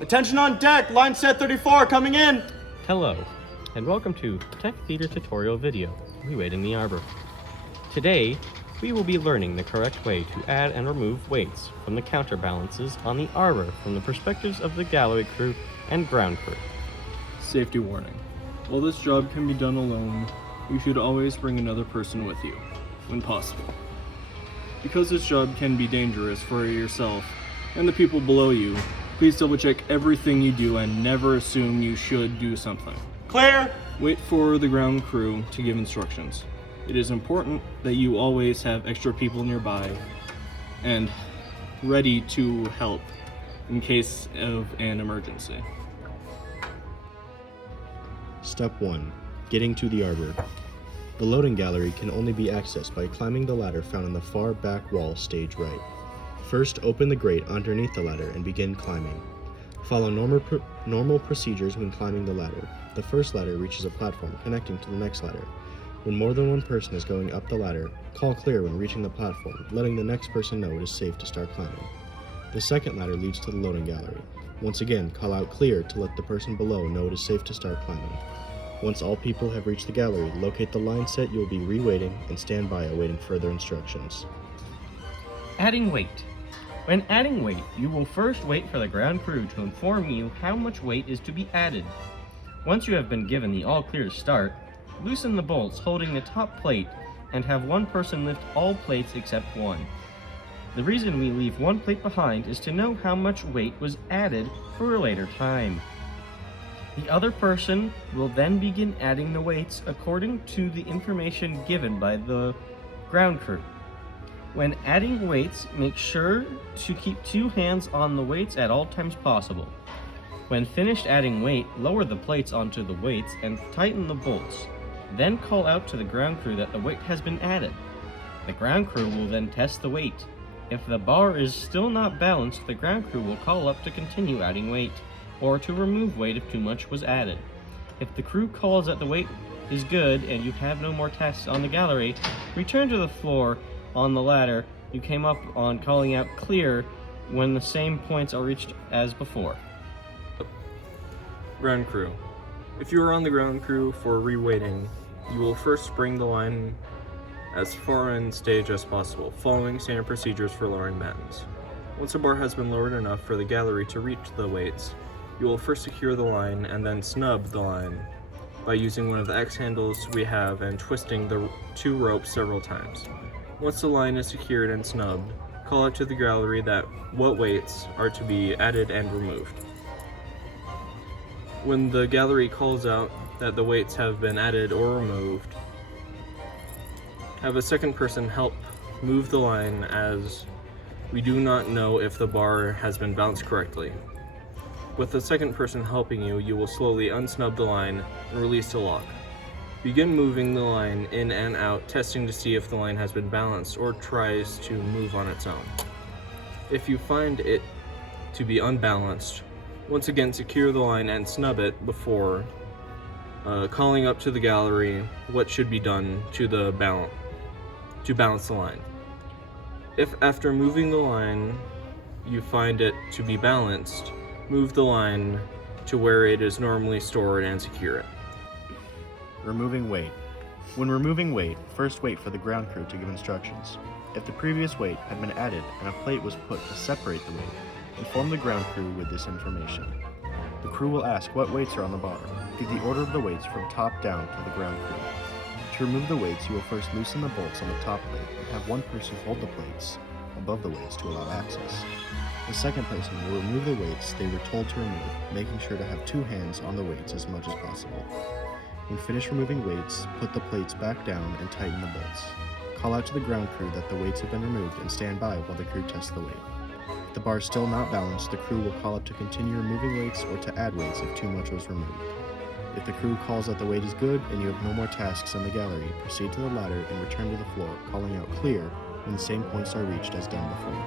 Attention on deck, line set 34 coming in. Hello, and welcome to Tech Theater Tutorial Video, Reweighting the Arbor. Today, we will be learning the correct way to add and remove weights from the counterbalances on the arbor from the perspectives of the gallery crew and ground crew. Safety warning. While this job can be done alone, you should always bring another person with you, when possible. Because this job can be dangerous for yourself and the people below you, please double check everything you do and never assume you should do something. Clear. Wait for the ground crew to give instructions. It is important that you always have extra people nearby and ready to help in case of an emergency. Step 1. Getting to the arbor. The loading gallery can only be accessed by climbing the ladder found in the far back wall, stage right. First, open the grate underneath the ladder and begin climbing. Follow normal procedures when climbing the ladder. The first ladder reaches a platform connecting to the next ladder. When more than one person is going up the ladder, call clear when reaching the platform, letting the next person know it is safe to start climbing. The second ladder leads to the loading gallery. Once again, call out clear to let the person below know it is safe to start climbing. Once all people have reached the gallery, locate the line set you will be reweighting and stand by awaiting further instructions. Adding weight. When adding weight, you will first wait for the ground crew to inform you how much weight is to be added. Once you have been given the all clear to start, loosen the bolts holding the top plate and have one person lift all plates except one. The reason we leave one plate behind is to know how much weight was added for a later time. The other person will then begin adding the weights according to the information given by the ground crew. When adding weights, make sure to keep two hands on the weights at all times possible. When finished adding weight, lower the plates onto the weights and tighten the bolts. Then call out to the ground crew that the weight has been added. The ground crew will then test the weight. If the bar is still not balanced, the ground crew will call up to continue adding weight, or to remove weight if too much was added. If the crew calls that the weight is good and you have no more tests on the gallery, return to the floor on the ladder you came up on, calling out clear when the same points are reached as before. Ground crew. If you are on the ground crew for reweighting, you will first bring the line as far in stage as possible, following standard procedures for lowering battens. Once the bar has been lowered enough for the gallery to reach the weights, you will first secure the line and then snub the line by using one of the X handles we have and twisting the two ropes several times. Once the line is secured and snubbed, call out to the gallery that what weights are to be added and removed. When the gallery calls out that the weights have been added or removed, have a second person help move the line, as we do not know if the bar has been balanced correctly. With the second person helping you, you will slowly unsnub the line and release the lock. Begin moving the line in and out, testing to see if the line has been balanced or tries to move on its own. If you find it to be unbalanced, once again secure the line and snub it before calling up to the gallery what should be done to balance the line. If after moving the line you find it to be balanced, move the line to where it is normally stored and secure it. Removing weight. When removing weight, first wait for the ground crew to give instructions. If the previous weight had been added and a plate was put to separate the weight, inform the ground crew with this information. The crew will ask what weights are on the bar. Give the order of the weights from top down to the ground crew. To remove the weights, you will first loosen the bolts on the top plate and have one person hold the plates above the weights to allow access. The second person will remove the weights they were told to remove, making sure to have two hands on the weights as much as possible. When finished removing weights, put the plates back down and tighten the bolts. Call out to the ground crew that the weights have been removed and stand by while the crew tests the weight. If the bar is still not balanced, the crew will call up to continue removing weights or to add weights if too much was removed. If the crew calls that the weight is good and you have no more tasks in the gallery, proceed to the ladder and return to the floor, calling out clear when the same points are reached as done before.